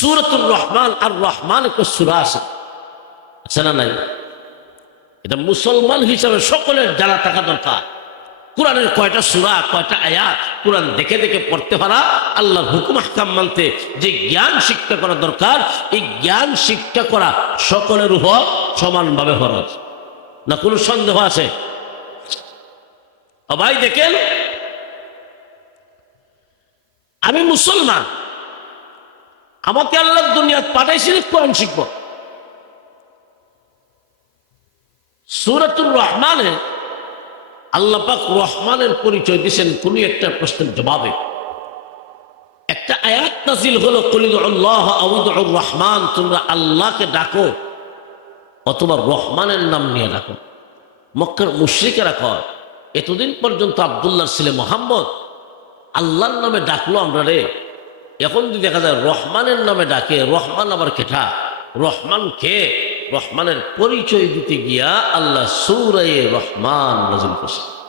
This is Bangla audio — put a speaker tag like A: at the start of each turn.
A: সুরতুর রহমান, আর রহমান একটা সুরা আছে। আছে না নাই? এটা মুসলমান হিসাবে সকলের জানা থাকা দরকার। কোরআনের কয়টা সুরা, কয়টা আয়াত, কোরআন দেখে দেখে পড়তে পারা, আল্লাহর হুকুম হাকাম মানতে যে জ্ঞান শিক্ষা করা দরকার, এই জ্ঞান শিক্ষা করা সকলের উপর সমানভাবে ফরজ। না কোনো সন্দেহ আছে? ভাই দেখেন, আমি মুসলমান আমাকে আল্লাহ দুনিয়া পাঠাইছিল, কোরআন শিখব। সুরাতুর রহমানে আল্লাহ পাক রহমানের পরিচয় দিয়েছেন কোন একটা প্রশ্নের জবাবে। একটা আয়াত নাজিল হলো কলিদ আল্লাহ আউদুর রহমান তোমরা আল্লাহকে ডাকো অথবা রহমানের নাম নিয়ে ডাকো। মক্কার মুশ্রিকেরা কয়, এতদিন পর্যন্ত আবদুল্লাহ ছেলে মোহাম্মদ আল্লাহর নামে ডাকলো আমরা রে এখন যদি দেখা যায় রহমানের নামে ডাকে, রহমান আবার কেঠা? রহমান কে? রহমানের পরিচয় দিতে গিয়া আল্লাহ সৌরাই রহমান নাজিল করছে।